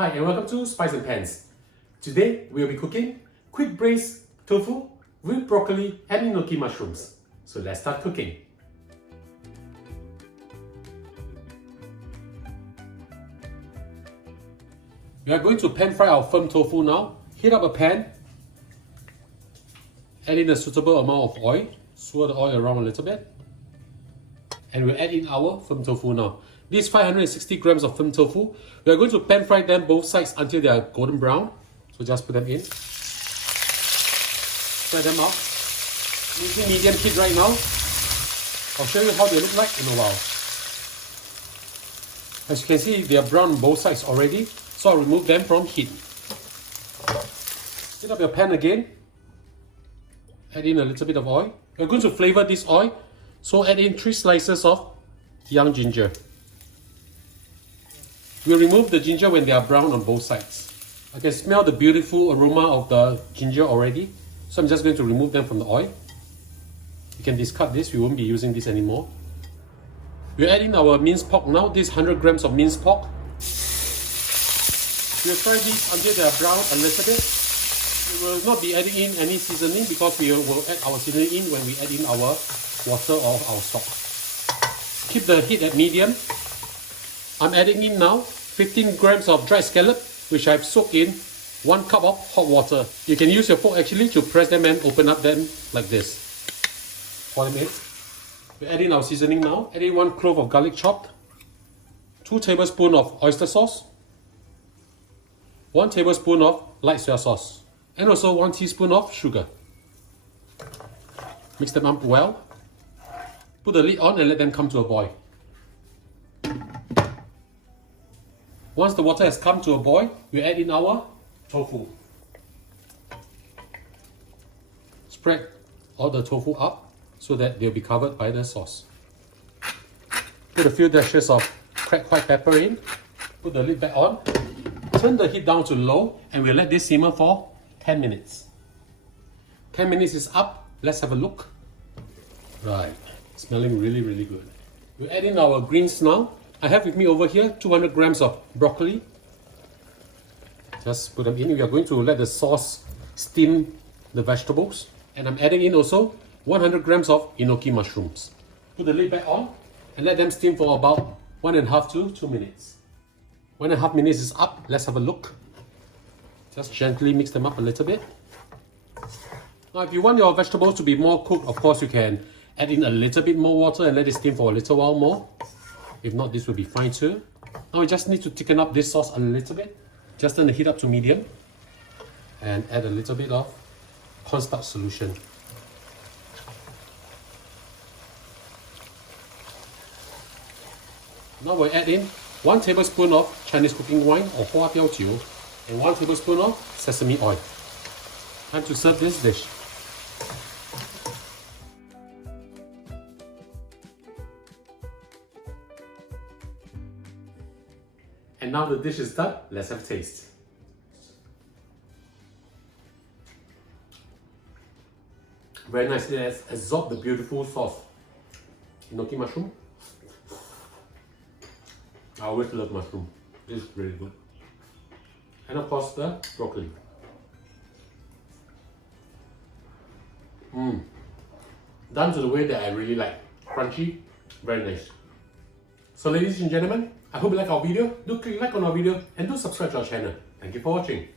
Hi and welcome to Spice and Pans. Today we will be cooking quick braised tofu with broccoli and enoki mushrooms. So let's start cooking. We are going to pan fry our firm tofu now. Heat up a pan. Add in a suitable amount of oil. Swirl the oil around a little bit. And we'll add in our firm tofu now. This 560 grams of firm tofu. We are going to pan fry them both sides until they are golden brown. So just put them in. Spread them out. Using medium heat right now. I'll show you how they look like in a while. As you can see, they are brown on both sides already. So I'll remove them from heat. Heat up your pan again. Add in a little bit of oil. We're going to flavor this oil. So add in 3 slices of young ginger. We'll remove the ginger when they are brown on both sides. I can smell the beautiful aroma of the ginger already. So I'm just going to remove them from the oil. You can discard this, we won't be using this anymore. We'll add in our minced pork now. This 100 grams of minced pork. We'll fry these until they are brown a little bit. We will not be adding in any seasoning because we will add our seasoning in when we add in our water or our stock. Keep the heat at medium. I'm adding in now 15 grams of dried scallop, which I've soaked in 1 cup of hot water. You can use your fork actually to press them and open up them like this. Pour them in. We add in our seasoning now. Add in 1 clove of garlic chopped, 2 tablespoons of oyster sauce, 1 tablespoon of light soy sauce, and also 1 teaspoon of sugar. Mix them up well. Put the lid on and let them come to a boil. Once the water has come to a boil, we add in our tofu. Spread all the tofu up so that they'll be covered by the sauce. Put a few dashes of cracked white pepper in. Put the lid back on. Turn the heat down to low and we'll let this simmer for 10 minutes. 10 minutes is up. Let's have a look. Right, smelling really good. We'll add in our greens now. I have with me over here 200 grams of broccoli. Just put them in. We are going to let the sauce steam the vegetables. And I'm adding in also 100 grams of enoki mushrooms. Put the lid back on and let them steam for about 1.5 to 2 minutes. 1.5 minutes is up. Let's have a look. Just gently mix them up a little bit. Now if you want your vegetables to be more cooked, of course you can add in a little bit more water and let it steam for a little while more. If not, this will be fine too. Now we just need to thicken up this sauce a little bit. Just turn the heat up to medium and add a little bit of cornstarch solution. Now we'll add in 1 tablespoon of Chinese cooking wine or Huatiao and 1 tablespoon of sesame oil. Time to serve this dish. And now the dish is done, let's have a taste. Very nice, it has absorbed the beautiful sauce. Enoki mushroom. I always love mushroom, it's really good. And of course the broccoli. Done to the way that I really like. Crunchy, very nice. So ladies and gentlemen, I hope you like our video. Do click like on our video and do subscribe to our channel. Thank you for watching.